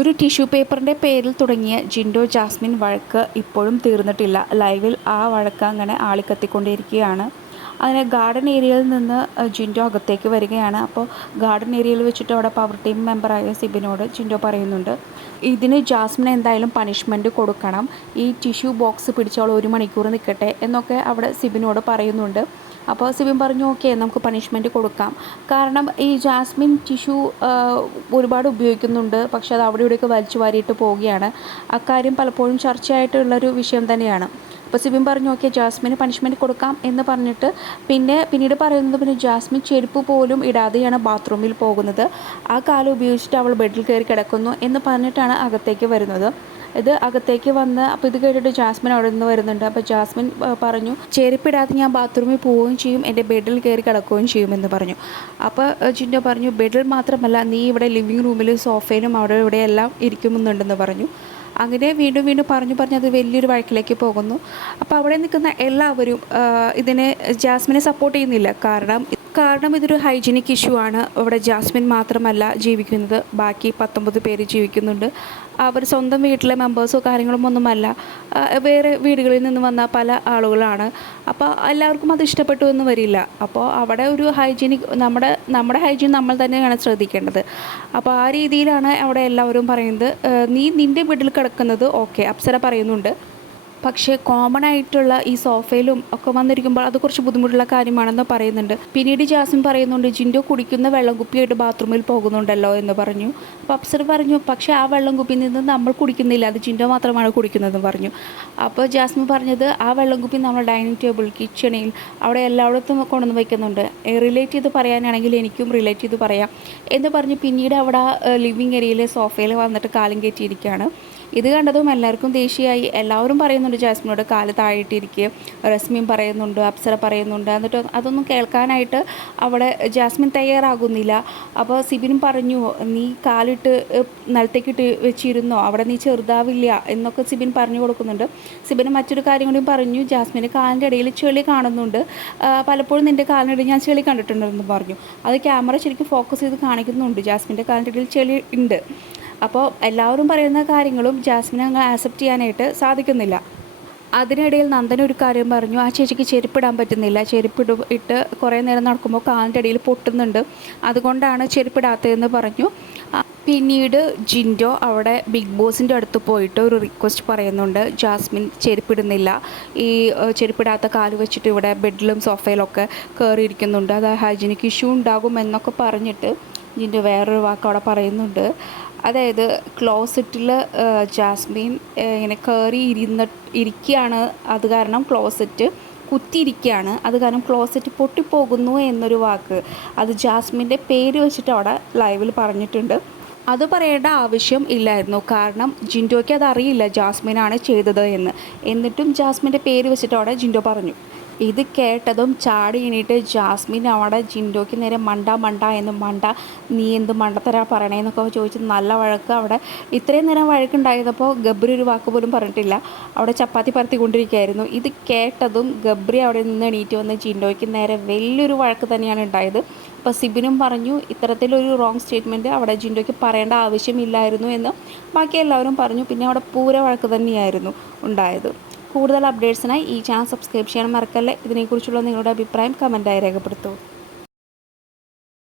ഒരു ടിഷ്യൂ പേപ്പറിന്റെ പേരിൽ തുടങ്ങിയ ജിൻഡോ ജാസ്മിൻ വഴക്ക് ഇപ്പോഴും തീർന്നിട്ടില്ല. ലൈവിൽ ആ വഴക്ക് അങ്ങനെ ആളിക്കത്തിക്കൊണ്ടിരിക്കുകയാണ്. അതിന് ഗാർഡൻ ഏരിയയിൽ നിന്ന് ജിൻഡോ അകത്തേക്ക് വരികയാണ്. അപ്പോൾ ഗാർഡൻ ഏരിയയിൽ വെച്ചിട്ട് അവിടെ പവർ ടീം മെമ്പറായ സിബിനോട് ജിൻഡോ പറയുന്നുണ്ട് ഇതിന് ജാസ്മിന് എന്തായാലും പണിഷ്മെന്റ് കൊടുക്കണം. ഈ ടിഷ്യൂ ബോക്സ് പിടിച്ചവൾ ഒരു മണിക്കൂർ നിൽക്കട്ടെ എന്നൊക്കെ അവിടെ സിബിനോട് പറയുന്നുണ്ട്. അപ്പോൾ സിബിൻ പറഞ്ഞു ഓക്കെ നമുക്ക് പണിഷ്മെന്റ് കൊടുക്കാം. കാരണം ഈ ജാസ്മിൻ ടിഷ്യൂ ഒരുപാട് ഉപയോഗിക്കുന്നുണ്ട്. പക്ഷേ അത് അവിടെ ഇവിടെയൊക്കെ വലിച്ചു വാരിയിട്ട് പോവുകയാണ്. അക്കാര്യം പലപ്പോഴും ചർച്ചയായിട്ടുള്ളൊരു വിഷയം തന്നെയാണ്. അപ്പോൾ സിബിൻ പറഞ്ഞു ഓക്കെ ജാസ്മിന് പണിഷ്മെന്റ് കൊടുക്കാം എന്ന് പറഞ്ഞിട്ട് പിന്നെ പിന്നീട് പറയുന്നത് പിന്നെ ജാസ്മിൻ ചെരുപ്പ് പോലും ഇടാതെയാണ് ബാത്റൂമിൽ പോകുന്നത്. ആ കാലം ഉപയോഗിച്ചിട്ട് അവൾ ബെഡിൽ കയറി കിടക്കുന്നു എന്ന് പറഞ്ഞിട്ടാണ് അകത്തേക്ക് വരുന്നത്. ഇത് അകത്തേക്ക് വന്ന് അപ്പോൾ ഇത് കേട്ടിട്ട് ജാസ്മിൻ അവിടെ നിന്ന് വരുന്നുണ്ട്. അപ്പോൾ ജാസ്മിൻ പറഞ്ഞു ചെരുപ്പിടാതെ ഞാൻ ബാത്റൂമിൽ പോവുകയും ചെയ്യും എന്റെ ബെഡിൽ കയറി കിടക്കുകയും ചെയ്യുമെന്ന് പറഞ്ഞു. അപ്പോൾ ജിൻഡോ പറഞ്ഞു ബെഡിൽ മാത്രമല്ല നീ ഇവിടെ ലിവിങ് റൂമിൽ സോഫയിലും അവിടെ ഇവിടെയെല്ലാം ഇരിക്കുമെന്നുണ്ടെന്ന് പറഞ്ഞു. അങ്ങനെ വീണ്ടും വീണ്ടും പറഞ്ഞു പറഞ്ഞ് അത് വലിയൊരു വഴക്കിലേക്ക് പോകുന്നു. അപ്പോൾ അവിടെ നിൽക്കുന്ന എല്ലാവരും ഇതിനെ ജാസ്മിനെ സപ്പോർട്ട് ചെയ്യുന്നില്ല. കാരണം കാരണം ഇതൊരു ഹൈജീനിക് ഇഷ്യൂ ആണ്. ഇവിടെ ജാസ്മിൻ മാത്രമല്ല ജീവിക്കുന്നത്. ബാക്കി പത്തൊമ്പത് പേര് ജീവിക്കുന്നുണ്ട്. അവർ സ്വന്തം വീട്ടിലെ മെമ്പേഴ്സോ കാര്യങ്ങളും ഒന്നുമല്ല. വേറെ വീടുകളിൽ നിന്ന് വന്ന പല ആളുകളാണ്. അപ്പോൾ എല്ലാവർക്കും അത് ഇഷ്ടപ്പെട്ടു എന്ന് വരില്ല. അപ്പോൾ അവിടെ ഒരു ഹൈജീനിക് നമ്മുടെ നമ്മുടെ ഹൈജീൻ നമ്മൾ തന്നെയാണ് ശ്രദ്ധിക്കേണ്ടത്. അപ്പോൾ ആ രീതിയിലാണ് അവിടെ എല്ലാവരും പറയുന്നത്. നീ നിന്റെ വീട്ടിൽ കിടക്കുന്നത്. ഓക്കെ അപ്സര പറയുന്നുണ്ട്. പക്ഷേ കോമൺ ആയിട്ടുള്ള ഈ സോഫയിലും ഒക്കെ വന്നിരിക്കുമ്പോൾ അത് കുറച്ച് ബുദ്ധിമുട്ടുള്ള കാര്യമാണെന്ന് പറയുന്നുണ്ട്. പിന്നീട് ജാസ്മിൻ പറയുന്നുണ്ട് ജിൻഡോ കുടിക്കുന്ന വെള്ളം കുപ്പിയായിട്ട് ബാത്റൂമിൽ പോകുന്നുണ്ടല്ലോ എന്ന് പറഞ്ഞു. അപ്പോൾ അപ്സർ പറഞ്ഞു പക്ഷേ ആ വെള്ളം കുപ്പിയിൽ നിന്ന് നമ്മൾ കുടിക്കുന്നില്ല അത് ജിൻഡോ മാത്രമാണ് കുടിക്കുന്നതെന്ന് പറഞ്ഞു. അപ്പോൾ ജാസ്മിൻ പറഞ്ഞത് ആ വെള്ളം കുപ്പി നമ്മൾ ഡൈനിങ് ടേബിൾ കിച്ചണിൽ അവിടെ എല്ലായിടത്തും കൊണ്ടുവന്ന് വയ്ക്കുന്നുണ്ട് റിലേറ്റ് ചെയ്ത് പറയാനാണെങ്കിൽ എനിക്കും റിലേറ്റ് ചെയ്ത് പറയാം. എന്ന് പറഞ്ഞ് പിന്നീട് അവിടെ ലിവിങ് ഏരിയയിലെ സോഫയിൽ വന്നിട്ട് കാലം കയറ്റിയിരിക്കുകയാണ്. ഇത് കണ്ടതും എല്ലാവർക്കും ദേഷ്യമായി. എല്ലാവരും പറയുന്നുണ്ട് ജാസ്മിനോട് കാൽ താഴെയിട്ടിരിക്കുക റസ്മിൻ പറയുന്നുണ്ട് അപ്സര പറയുന്നുണ്ട്. എന്നിട്ട് അതൊന്നും കേൾക്കാനായിട്ട് അവിടെ ജാസ്മിൻ തയ്യാറാകുന്നില്ല. അപ്പോൾ സിബിനും പറഞ്ഞു നീ കാലിട്ട് നിലത്തേക്കിട്ട് വെച്ചിരുന്നോ? അവിടെ നീ ചെറുതാവില്ല. എന്നൊക്കെ സിബിൻ പറഞ്ഞു കൊടുക്കുന്നുണ്ട്. സിബിന് മറ്റൊരു കാര്യം കൂടി പറഞ്ഞു ജാസ്മിന്റെ കാലിന്റെ ഇടയിൽ ചെളി കാണുന്നുണ്ട്. പലപ്പോഴും നിന്റെ കാലിനിടയിൽ ഞാൻ ചെളി കണ്ടിട്ടുണ്ടെന്ന് പറഞ്ഞു. അത് ക്യാമറ ശരിക്കും ഫോക്കസ് ചെയ്ത് കാണിക്കുന്നുണ്ട്. ജാസ്മിന്റെ കാലിന്റെ ഇടയിൽ ചെളി ഉണ്ട്. അപ്പോൾ എല്ലാവരും പറയുന്ന കാര്യങ്ങളും ജാസ്മിൻ അങ്ങ് ആക്സെപ്റ്റ് ചെയ്യാനായിട്ട് സാധിക്കുന്നില്ല. അതിനിടയിൽ നന്ദൻ ഒരു കാര്യം പറഞ്ഞു ആ ചേച്ചിക്ക് ചെരുപ്പിടാൻ പറ്റുന്നില്ല. ചെരുപ്പിട ഇട്ട് കുറേ നേരം നടക്കുമ്പോൾ കാലിന്റെ ഇടയിൽ പൊട്ടുന്നുണ്ട്. അതുകൊണ്ടാണ് ചെരുപ്പിടാത്തതെന്ന് പറഞ്ഞു. പിന്നീട് ജിൻഡോ അവിടെ ബിഗ് ബോസിന്റെ അടുത്ത് പോയിട്ട് ഒരു റിക്വസ്റ്റ് പറയുന്നുണ്ട് ജാസ്മിൻ ചെരുപ്പിടുന്നില്ല. ഈ ചെരുപ്പിടാത്ത കാൽ വെച്ചിട്ട് ഇവിടെ ബെഡിലും സോഫയിലൊക്കെ കയറിയിരിക്കുന്നുണ്ട് അത് ഹൈജീനിക് ഇഷ്യൂ ഉണ്ടാകും എന്നൊക്കെ പറഞ്ഞിട്ട് ജിൻഡോ വേറൊരു വാക്ക് അവിടെ പറയുന്നുണ്ട്. അതായത് ക്ലോസറ്റിൽ ജാസ്മിൻ ഇങ്ങനെ കയറി ഇരുന്ന ഇരിക്കുകയാണ് അത് കാരണം ക്ലോസറ്റ് കുത്തിയിരിക്കുകയാണ് അത് കാരണം ക്ലോസറ്റ് പൊട്ടിപ്പോകുന്നു എന്നൊരു വാക്ക്. അത് ജാസ്മിന്റെ പേര് വെച്ചിട്ട് അവിടെ ലൈവിൽ പറഞ്ഞിട്ടുണ്ട്. അത് പറയേണ്ട ആവശ്യം ഇല്ലായിരുന്നു. കാരണം ജിൻഡോയ്ക്ക് അത് അറിയില്ല. ജാസ്മിനാണ് ചെയ്തത് എന്ന്. എന്നിട്ടും ജാസ്മിന്റെ പേര് വെച്ചിട്ട് അവിടെ ജിൻഡോ പറഞ്ഞു. ഇത് കേട്ടതും ചാടി എണീറ്റ് ജാസ്മിൻ അവിടെ ജിൻഡോയ്ക്ക് നേരെ മണ്ട മണ്ട എന്ന് മണ്ട നീ എന്ത് മണ്ടത്തരാ പറയണേന്നൊക്കെ ചോദിച്ച് നല്ല വഴക്ക് അവിടെ ഇത്രയും നേരം വഴക്കുണ്ടായതപ്പോൾ ഗബ്രി ഒരു വാക്ക് പോലും പറഞ്ഞിട്ടില്ല. അവിടെ ചപ്പാത്തി പരത്തിക്കൊണ്ടിരിക്കുകയായിരുന്നു. ഇത് കേട്ടതും ഗബ്രി അവിടെ നിന്ന് എണീറ്റ് വന്ന് ജിൻഡോയ്ക്ക് നേരെ വലിയൊരു വഴക്ക് തന്നെയാണ് ഉണ്ടായത്. അപ്പോൾ സിബിനും പറഞ്ഞു ഇത്തരത്തിലൊരു റോങ് സ്റ്റേറ്റ്മെന്റ് അവിടെ ജിൻഡോയ്ക്ക് പറയേണ്ട ആവശ്യമില്ലായിരുന്നു എന്ന് ബാക്കി എല്ലാവരും പറഞ്ഞു. പിന്നെ അവിടെ പൂര വഴക്ക് തന്നെയായിരുന്നു ഉണ്ടായത്. കൂടുതൽ അപ്ഡേറ്റ്സിനായി ഈ ചാനൽ സബ്സ്ക്രൈബ് ചെയ്യാൻ മറക്കല്ലേ? ഇതിനെക്കുറിച്ചുള്ള നിങ്ങളുടെ അഭിപ്രായം കമന്റായി രേഖപ്പെടുത്തൂ.